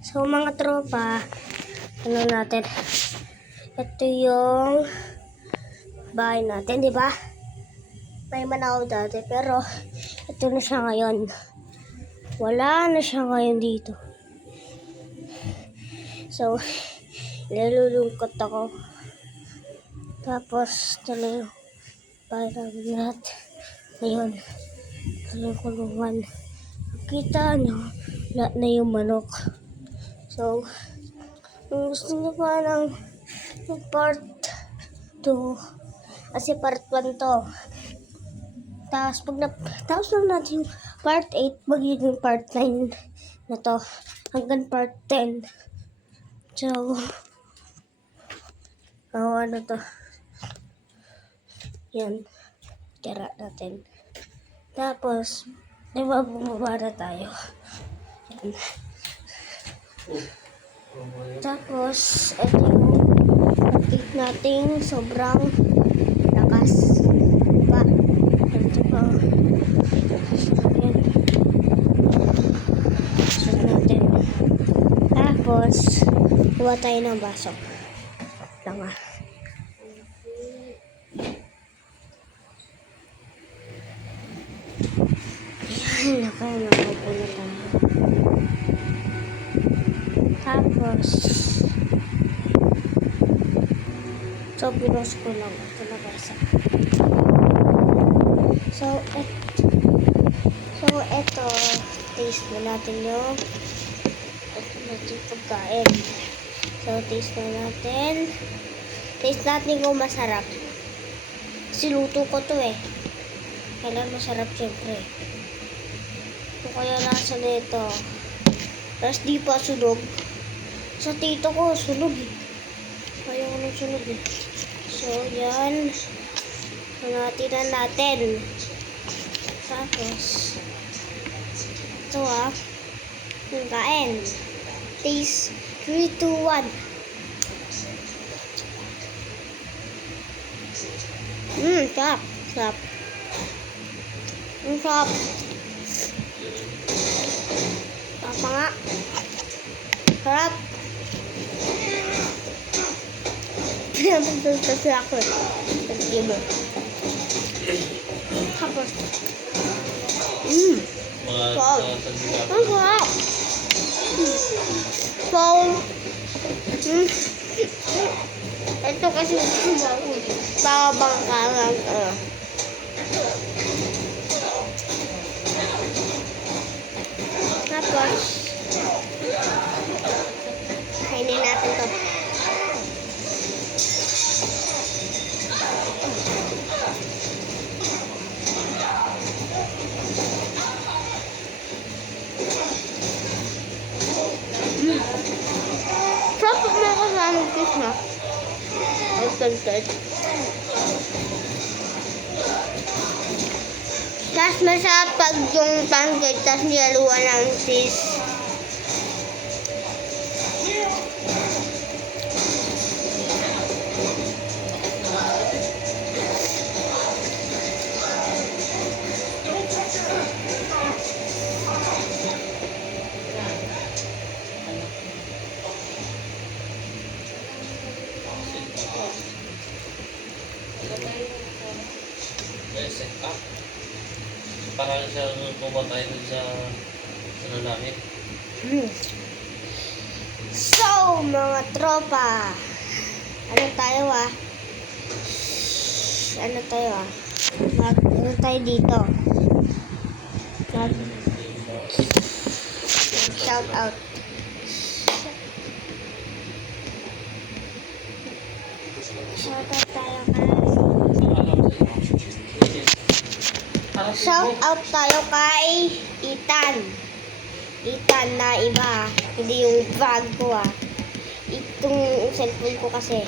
So mga tropa, ano natin? Ito yung bahay natin, di ba? May manaw dati, pero ito na siya ngayon. Wala na siya ngayon dito. So, nalulungkot ako. Tapos, tuloy yung bahay namin lahat. Ngayon, tuloy kulungan. Kita nyo, lahat na yung manok. So, kung gusto nyo pa ng part 2, kasi part 1 to. Tapos, tapos lang natin yung part 8, magiging part 9 na to. Hanggang part 10. So, ano to? Yan. Tira natin. Tapos, di ba bumaba na tayo? Yan. Tapos, ito yung update natin. Sobrang lakas. Diba? Ito pa. Yan. Suot natin. Tapos, kuha tayo ng baso. Tama. Yan. Nakapula tayo. Tapos, so, pinos ko lang ito na basa. So, ito, taste na natin yung pagkain. So, taste na natin. Taste natin kung masarap. Kasi luto ko to eh. Kailan masarap syempre. So, kaya nasa nito. Tapos di pa sunog. Sa tito ko, sunog eh. Ayaw ko nang sunog eh. So, yan. Hanatinan natin. Tapos, ito yung kain. Taste 3, 2, 1. Sarap. Sarap. Sarap. Apa nga? Sarap. Pinapagdalta siya ako eh. Pag-iba. Tapos. Wow. Ang sarap. So, ito kasi tabang kalang Tapos, kainin natin to. Sarap na kasama fish na. Ang tanted. Tapos masarap pag yung pancake, tapos nilaluan ng cheese. Parang siya pumatay dun sa langit. So, mga tropa, ano tayo ano tayo dito? Shout out. Shout out tayo kay Ethan. Ethan na iba. Hindi yung bag ko Itong cellphone ko kasi.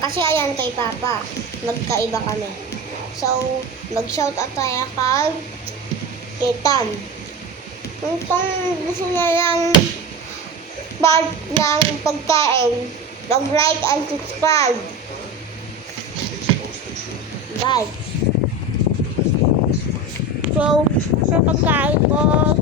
Kasi ayan kay Papa. Magkaiba kami. So, mag-shout out tayo kay Ethan. Kung gusto niya yung part ng pagkain, mag-like and subscribe. Bye. So, sa pagkain ko,